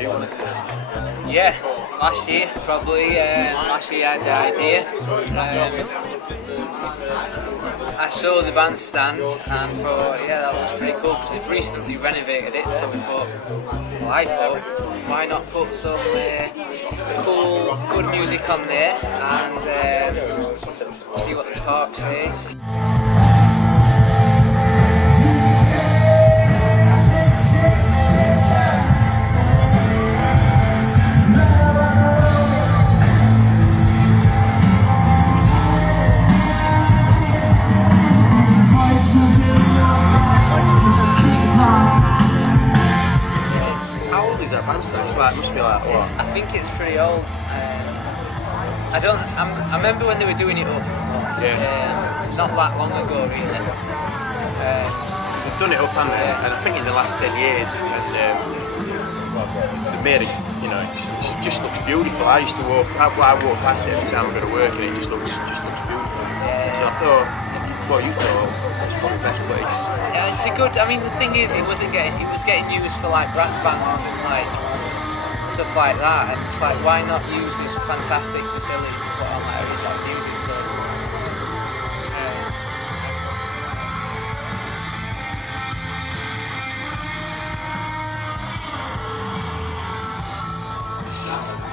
you, wasn't it? Yeah, last year probably. Last year I had the idea. I saw the bandstand and thought, yeah, that looks pretty cool because they've recently renovated it. So I thought, why not put some cool, good music on there and see what the park says. It's like, must be like what? I think it's pretty old. I remember when they were doing it up. Not that long ago, really. They've done it up, haven't they? And I think in the last 10 years, and they made it. You know, it just looks beautiful. I used to walk past it every time I go to work, and it just looks beautiful. So I thought, what you thought? It's probably the best place. Yeah, it's a good. I mean, the thing is, it was getting used for like brass bands and like stuff like that, and it's like, why not use this fantastic facility to put on like music? So,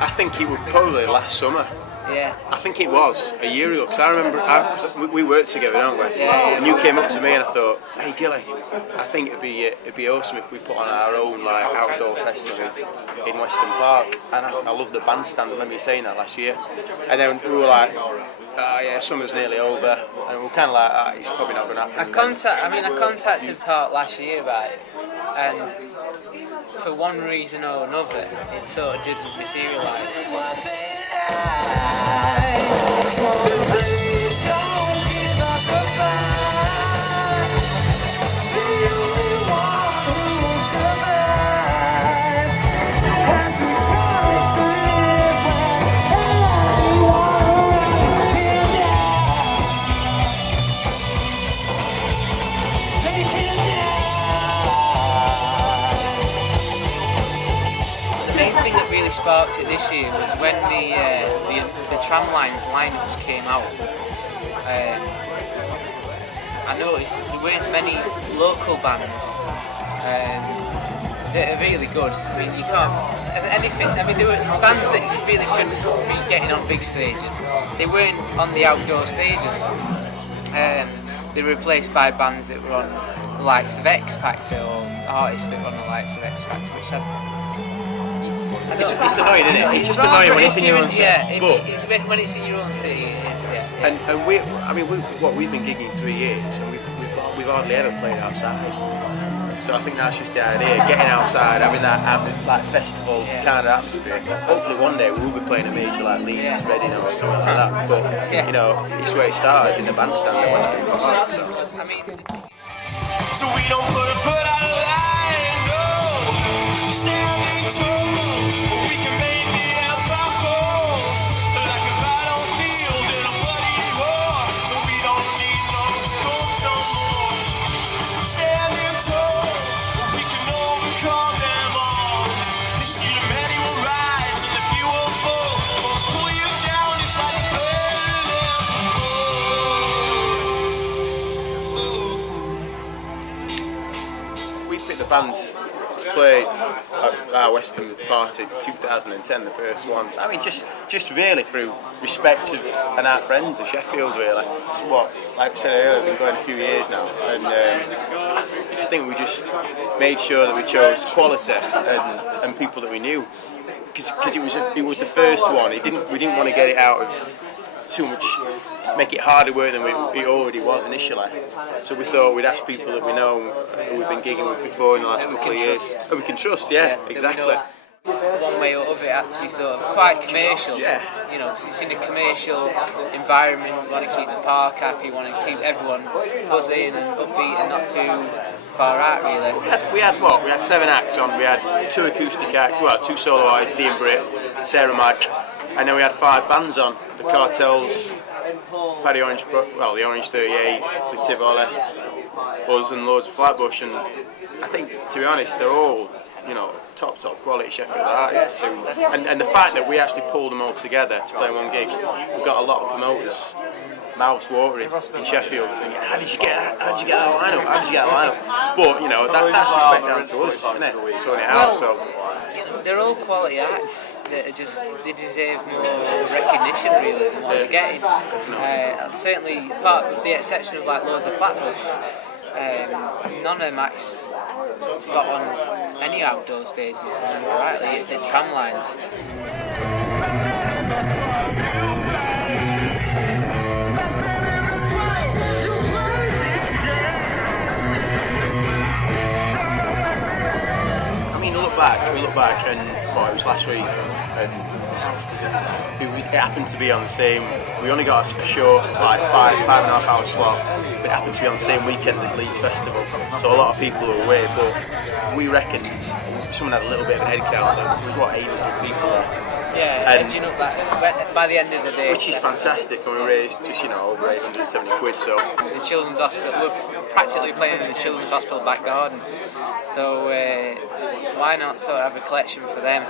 I think it would probably last summer. yeah. I think it was a year ago, because I remember we worked together, don't we? Yeah. And you came up to me and I thought, hey Gilly, I think it'd be awesome if we put on our own like outdoor festival in Weston Park. And I love the bandstand. I remember you saying that last year. And then we were like, oh yeah, summer's nearly over, and we were kind of like, it's probably not going to happen. I contacted Park last year about it, and for one reason or another, it sort of didn't materialise. Sparked it this year was when the tram lines lineups came out. I noticed there weren't many local bands that are really good. I mean, you can't anything. I mean, there were bands that really shouldn't be getting on big stages. They weren't on the outdoor stages. They were replaced by bands that were on the likes of X Factor or artists that were on the likes of X Factor, which it's annoying, isn't it? It's just annoying when it's in your own city. Yeah, when it's in your own city, it is. Yeah. And we've been gigging 3 years, and we've hardly ever played outside. So I think that's just the idea, getting outside, having that like festival kind of atmosphere. Hopefully one day we'll be playing a major like Leeds, Reading or something like that. But you know, it's where it started in the bandstand at Weston Party. So I mean, so we don't put a foot out of line, no. Standing tall. We can make the empire fall like a battlefield in a bloody war. But we don't need no goals no more. Standing tall, we can overcome them all. You see the many will rise and the few will fall. We'll pull you down just like a bird. we picked the bands to play at our Weston Party 2010, the first one. I mean, just really through respect of and our friends of Sheffield, really. It's what, like I said earlier, we've been going a few years now, and I think we just made sure that we chose quality and people that we knew, because it was the first one. We didn't want to get it out of too much, make it harder work than it already was initially. So we thought we'd ask people that we know, who we've been gigging with before in the last couple of years, and we can trust. Yeah, exactly. One way or other, it had to be sort of quite commercial. Yeah. You know, because it's in a commercial environment. We want to keep the park happy. We want to keep everyone buzzing and upbeat and not too far out, really. We had 7 acts on. We had 2 acoustic acts, 2 solo artists, Ian Britt, Sarah Mack, and then we had 5 bands on. The Cartels, Paddy Orange, the Orange 38, the Tivoli, us and loads of Flatbush, and I think, to be honest, they're all top quality Sheffield artists, and the fact that we actually pulled them all together to play one gig, we've got a lot of promoters mouths watering in Sheffield. Thinking, how did you get that lineup? But that's respect down to us, isn't it? Sorting it out. So they're all quality acts that are they deserve more recognition really than what they're getting. Certainly, apart with the exception of like loads of Flatbush, none of them acts got on any outdoor stages, if I remember rightly, the tram lines. We look back, and it was last week, and it happened to be on the same. We only got a short, like 5.5 hour slot, but it happened to be on the same weekend as Leeds Festival. So a lot of people were away, but we reckoned someone had a little bit of an head count. There was 800 people there. Yeah, edging up that by the end of the day. Which is fantastic, and we raised just over 870 quid. So the Children's Hospital, we're practically playing in the Children's Hospital back garden. So why not sort of have a collection for them?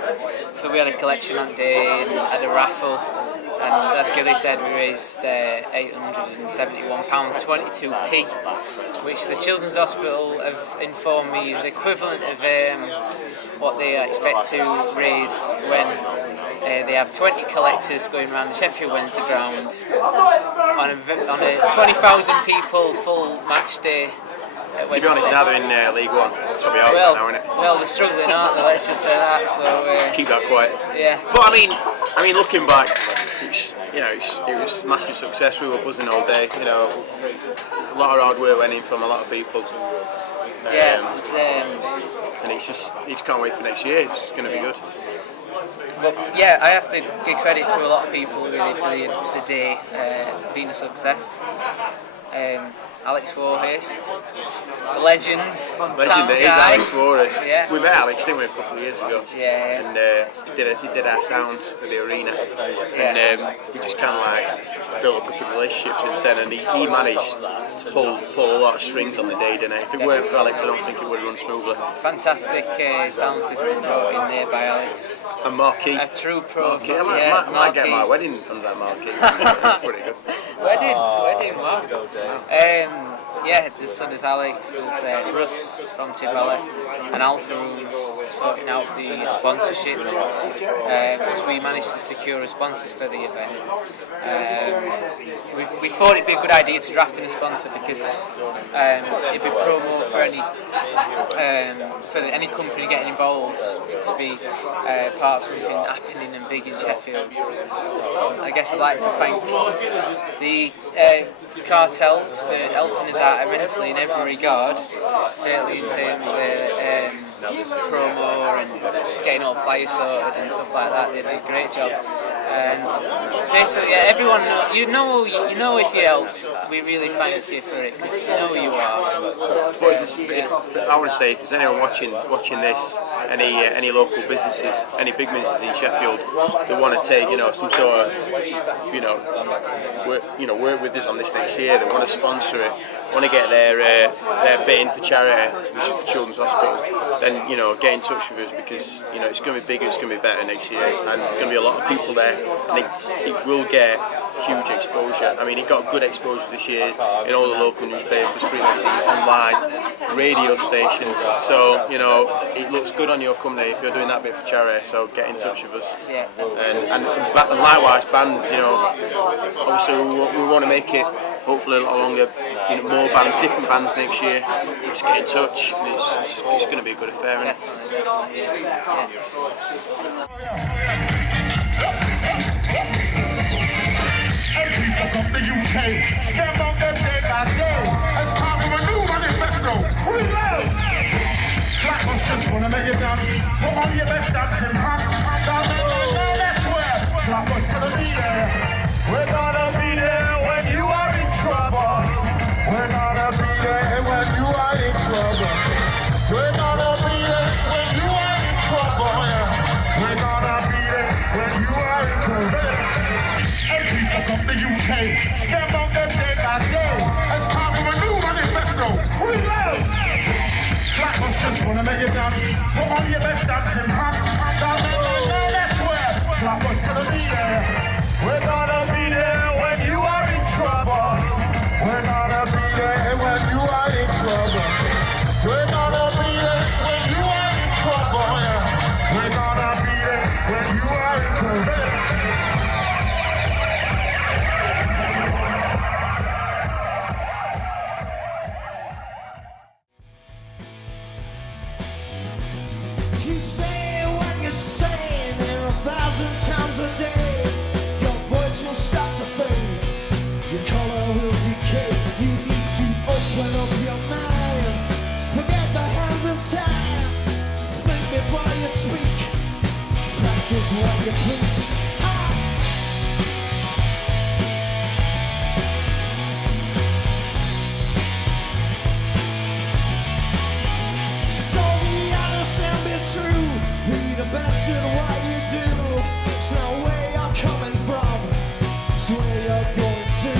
So we had a collection on day and had a raffle, and as Gilly said, we raised £871.22p, which the Children's Hospital have informed me is the equivalent of what they expect to raise when they have 20 collectors going around the Sheffield Wednesday ground on a 20,000 people full match day. To be honest, now they're in League One. That's what we are now, isn't it? Well, they're struggling, aren't they? Let's just say that. So keep that quiet. Yeah. But I mean, looking back, it was massive success. We were buzzing all day. A lot of hard work went in from a lot of people. And you just can't wait for next year. It's going to be good. But yeah, I have to give credit to a lot of people really for the day being a success. Alex Warhurst, a legend. Legend, it is Alex Warhurst. Yeah. We met Alex, didn't we, a couple of years ago? Yeah. And he did our sound for the arena. And we just kind of like built up a good relationship since then. And he managed to pull a lot of strings on the day, didn't he? If it weren't for Alex, I don't think it would have run smoothly. Fantastic sound system brought in there by Alex. A marquee. A true pro. Marquee. I might get my wedding under that marquee. Pretty good. Wedding mark. So there's Alex, there's Russ from Tivoli, and Alpha Rooms sorting out the sponsorship, because we managed to secure a sponsor for the event. We thought it'd be a good idea to draft in a sponsor because it'd be promo for any company getting involved to be part of something happening and big in Sheffield. I guess I'd like to thank the cartels for helping us out immensely in every regard, certainly in terms of promo and getting all flyers sorted and stuff like that. They did a great job. And basically, everyone know if you helped, we really thank you for it because you know who you are. But I want to say, if there's anyone watching this, any local businesses, any big businesses in Sheffield that want to take some sort of work with us on this next year, that want to sponsor it, want to get their bit in for charity, which is the Children's Hospital, then get in touch with us because it's going to be bigger, it's going to be better next year, and there's going to be a lot of people there, and it will get huge exposure. I mean, it got good exposure this year in all the local newspapers, free magazines, online, radio stations. So it looks good on your company if you're doing that bit for charity. So get in touch with us. Yeah. And likewise, bands. Obviously we want to make it hopefully a lot longer. More bands, different bands next year. Just get in touch. And it's going to be a good affair, isn't it? From the UK, stand on that day by day. It's time for a new manifesto. We love. Black ones just wanna make it down. Put on your best action, huh? Down there, that's where. Black ones gonna be there. We're gonna be there when you are in trouble. We're gonna be there when you are in trouble. We're gonna be there when you are in trouble. We're gonna be there when you are in trouble. People from the UK, stand on that day by day. It's time for a new manifesto. We love. Black ones just wanna make it down. Put on your best is what you preach. So be honest and be true. Be the best in what you do. It's not where you're coming from, it's where you're going to.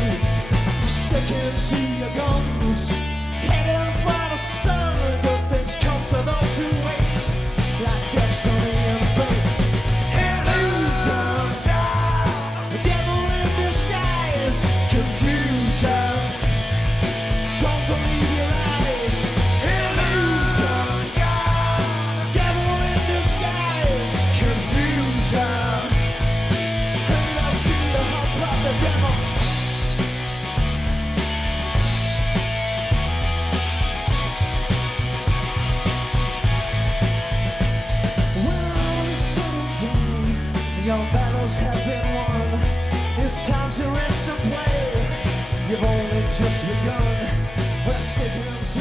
Sticking to your guns, heading for the sun. Good things come to those who wait, like destiny and fate. Illusions, the devil in disguise, confusion. Don't believe your eyes. Illusions, devil in disguise, confusion. And I see the hump of the devil. Your battles have been won. It's time to rest and play. You've only just begun. We're sticking to